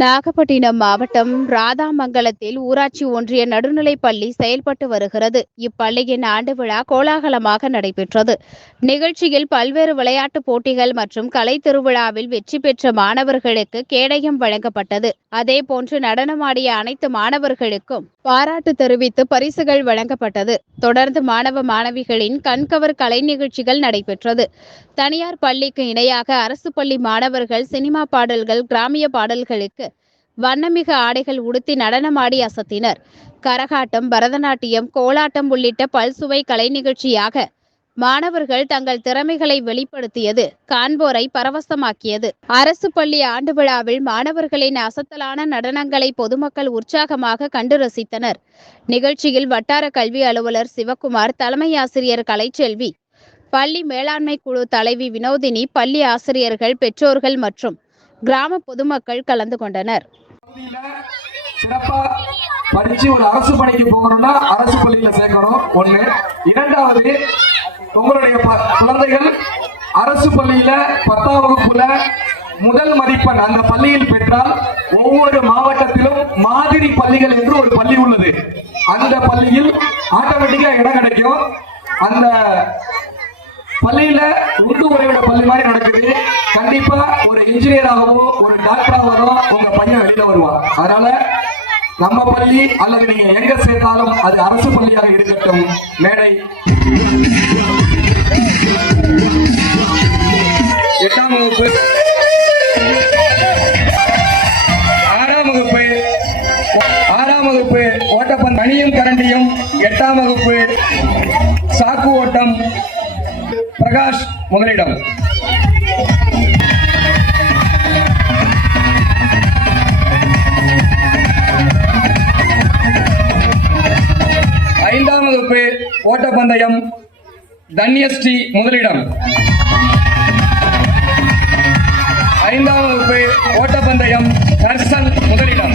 நாகப்பட்டினம் மாவட்டம் ராதாமங்கலத்தில் ஊராட்சி ஒன்றிய நடுநிலைப் பள்ளி செயல்பட்டு வருகிறது. இப்பள்ளியின் ஆண்டு விழா கோலாகலமாக நடைபெற்றது. நிகழ்ச்சியில் பல்வேறு விளையாட்டுப் போட்டிகள் மற்றும் கலை திருவிழாவில் வெற்றி பெற்ற மாணவர்களுக்கு கேடயம் வழங்கப்பட்டது. அதேபோன்று நடனமாடிய அனைத்து மாணவர்களுக்கும் பாராட்டு தெரிவித்து பரிசுகள் வழங்கப்பட்டது. தொடர்ந்து மாணவ மாணவிகளின் கண்கவர் கலை நிகழ்ச்சிகள் நடைபெற்றது. தனியார் பள்ளிக்கு இணையாக அரசு பள்ளி மாணவர்கள் சினிமா பாடல்கள் கிராமிய பாடல்களுக்கு வண்ணமிகு ஆடைகள் உடுத்தி நடனமாடி அசத்தினர். கரகாட்டம் பரதநாட்டியம் கோலாட்டம் உள்ளிட்ட பல்சுவை கலை நிகழ்ச்சியாக மாணவர்கள் தங்கள் திறமைகளை வெளிப்படுத்தியது காண்போரை பரவசமாக்கியது. அரசு பள்ளி ஆண்டு விழாவில் மாணவர்களின் அசத்தலான நடனங்களை பொதுமக்கள் உற்சாகமாக கண்டு ரசித்தனர். நிகழ்ச்சியில் வட்டார கல்வி அலுவலர் சிவக்குமார் தலைமை ஆசிரியர் கலைச்செல்வி பள்ளி மேலாண்மை குழு தலைவி வினோதினி பள்ளி ஆசிரியர்கள் பெற்றோர்கள் மற்றும் கிராம பொதுமக்கள் கலந்து கொண்டனர். பகுதியில சிறப்பா படிச்சு ஒரு அரசு பணிக்கு போகணும்னா அரசு பள்ளியில சேர்க்கணும். ஒண்ணு. இரண்டாவது உங்களுடைய குழந்தைகள் அரசு பள்ளியில பத்தாம் வகுப்புல முதல் மதிப்பெண் அந்த பள்ளியில் பெற்றால் ஒவ்வொரு மாவட்டத்திலும் மாதிரி பள்ளிகள் என்று ஒரு பள்ளி உள்ளது. அந்த பள்ளியில் ஆட்டோமேட்டிக்கா இடம் கிடைக்கும். அந்த பள்ளியில உண்டு உறைவிட பள்ளி மாதிரி நடக்குது. கண்டிப்பா ஒரு இன்ஜினியராகவோ ஒரு டாக்டராகவோ உங்க பையன் வெளியில வருவான். அதனால நம்ம பள்ளி அல்லது நீங்க எங்க சேர்த்தாலும் அது அரசு பள்ளியாக இருக்கட்டும். மேடை. எட்டாம் வகுப்பு. ஆறாம் வகுப்பு. ஆறாம் வகுப்பு. ஓட்டப்பந்த அணியும் கரண்டியும். எட்டாம் வகுப்பு. சாக்கு ஓட்டம் பிரகாஷ் முதலிடம். ஓட்டப்பந்தயம் தன்யஸ்ரீ முதலிடம். ஐந்தாம் வகுப்பு ஓட்டப்பந்தயம் ஹர்ஷல் முதலிடம்.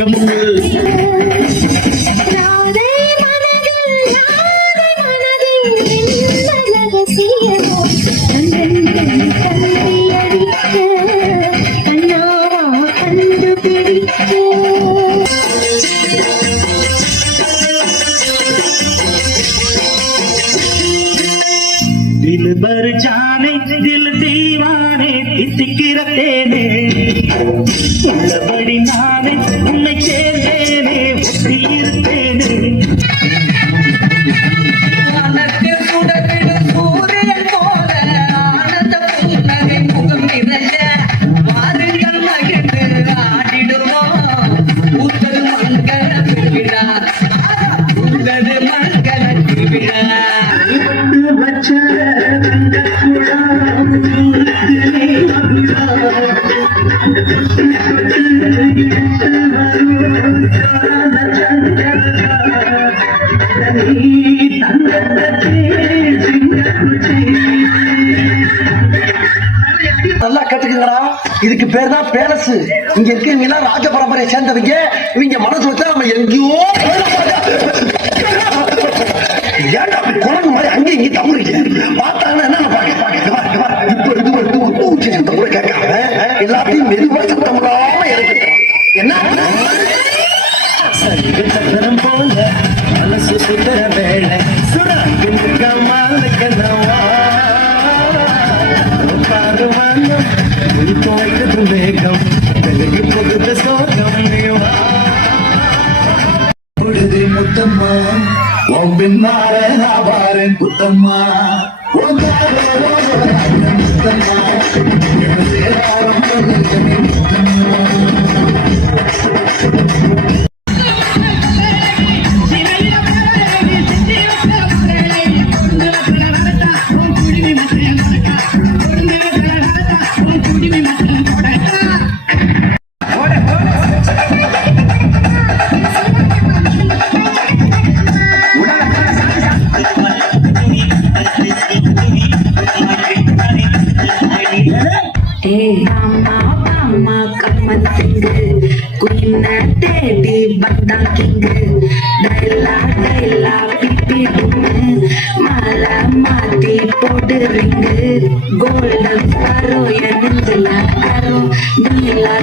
Come on. தேனே உள்ளபடி நானே உன்னை சேர்ந்தேனே. ஒட்டி நல்லா கத்துக்குங்கடா. இதுக்கு பேர் தான் பேலஸ் இங்க இருக்கவங்க எல்லாம் ராஜ பரம்பரையை சேர்ந்தவங்க. இவங்க மனசு வச்சா நம்ம எங்கேயோ ஏன்டா அப்படி குரங்கு மாதிரி அங்கேயும் இங்கே தவறுங்க பார்த்தாங்கன்னா என்ன பாக்க இப்ப இது ஒரு இது ஒரு சத்தம் கூட கேட்காம எல்லாத்தையும் மெதுவா சத்தம் இல்லாம இருக்கு. என்ன? சரி போல மனசு சுத்தர வேலை சுடாக்கு துவைக்கிறது வேகம் விலகி போகுது சோகம் நீவா பொழுது முத்தம்மா உன் பின்னால நான் பாரேன் குத்தம்மா உன் தாரே ஓடுற முத்தம்மா என் சேராரம் டேடி தேடி வந்தா கிங்கு டைலா டைலா பிப்பி டும்மு மாலை மாத்தி போடுறீங்க கோல்டன் ஸ்டாரோ என் நெஞ்சில அரோம் நீலா